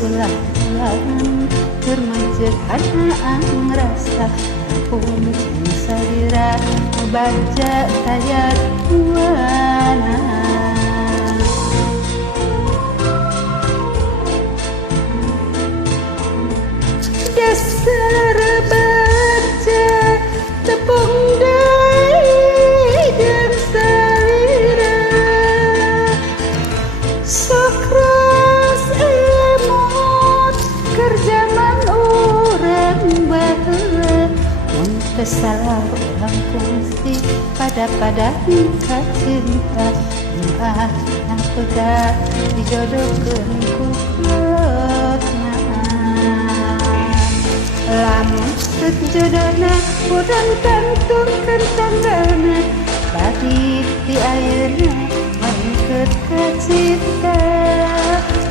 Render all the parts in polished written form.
ulah-ulahan kermajaan rasa puncing salira baca tayat buana dasar baca tepung dai dan salira sokras emot kerjaman orang bahagia salah orang kunci pada nikah cinta yang pegat dijodohkan ku lamun sejodona urang tentukan tanggalna bari di ayeuna mangkeut ka cinta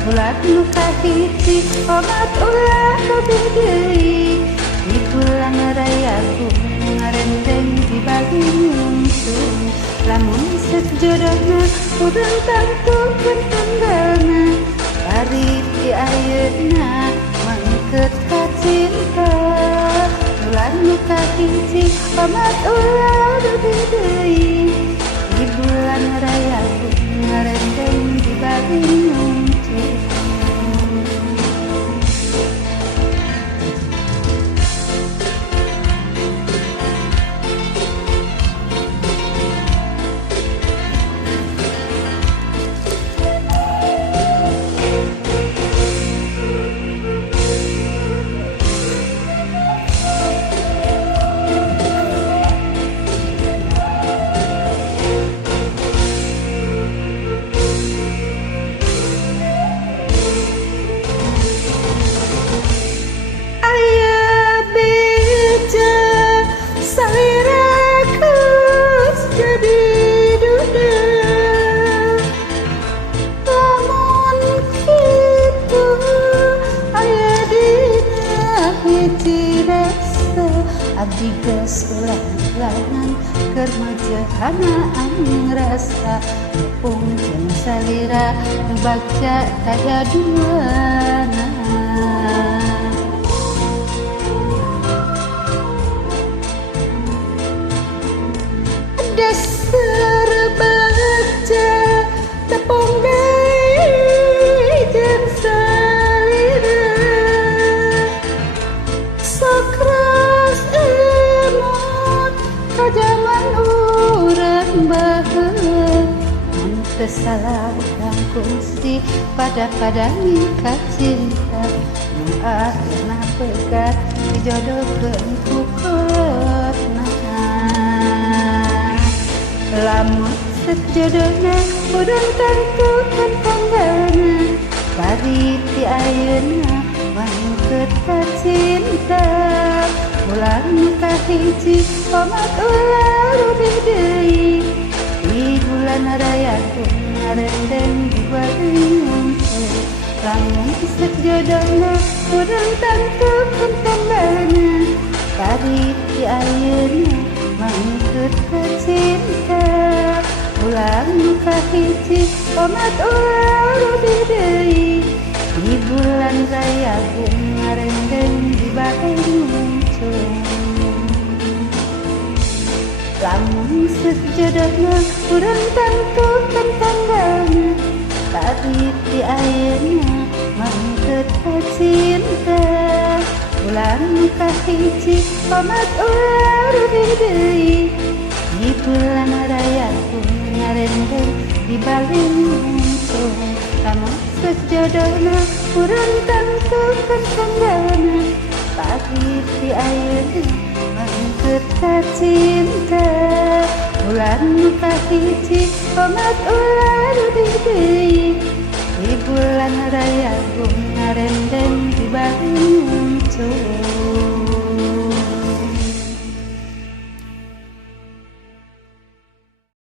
bulan nu kahiji omat ulah lebih deui di bulan raya ku ngarendeng di bagi muncul lamun sejodona urang tentukan tanggalna bari di ayeuna mangkeut ka cinta bulan nu kahiji omat ulah lebih deui di bulan raya ku ngarendeng di bagi muncul abdi geus ulah-ulahan keur majehanaan ngrasa tepung jeung salira nu baca kaya duana dasar baca tepung dai jeung salira sokras kajaman urang bahagia mantes salah urang kunci pada nikah cinta nu akhirna pegat dijodohkeun ku kotna lamun sejodona urang tentukeun tanggalna bari ti ayeuna mangkeut ka cinta bulan nu kahiji omat ulah lebih deui di bulan raya ku ngarendeng di bagi muncul lamun sejodona urang tentukeun tanggalna bari ti ayeuna mangkeut ka cinta bulan nu kahiji omat ulah lebih deui di bulan raya ku ngarendeng di bagi muncul lamun sejodona urang tentukeun tanggalna bari ti ayeuna mangkeut ka cinta bulan nu kahiji omat ulah lebih deui di bulan raya ku ngarendeng di bagi muncul lamun sejodona urang tentukeun tanggalna bari ti ayeuna mangkeut ka cinta bulan nu kahiji omat ulah lebih deui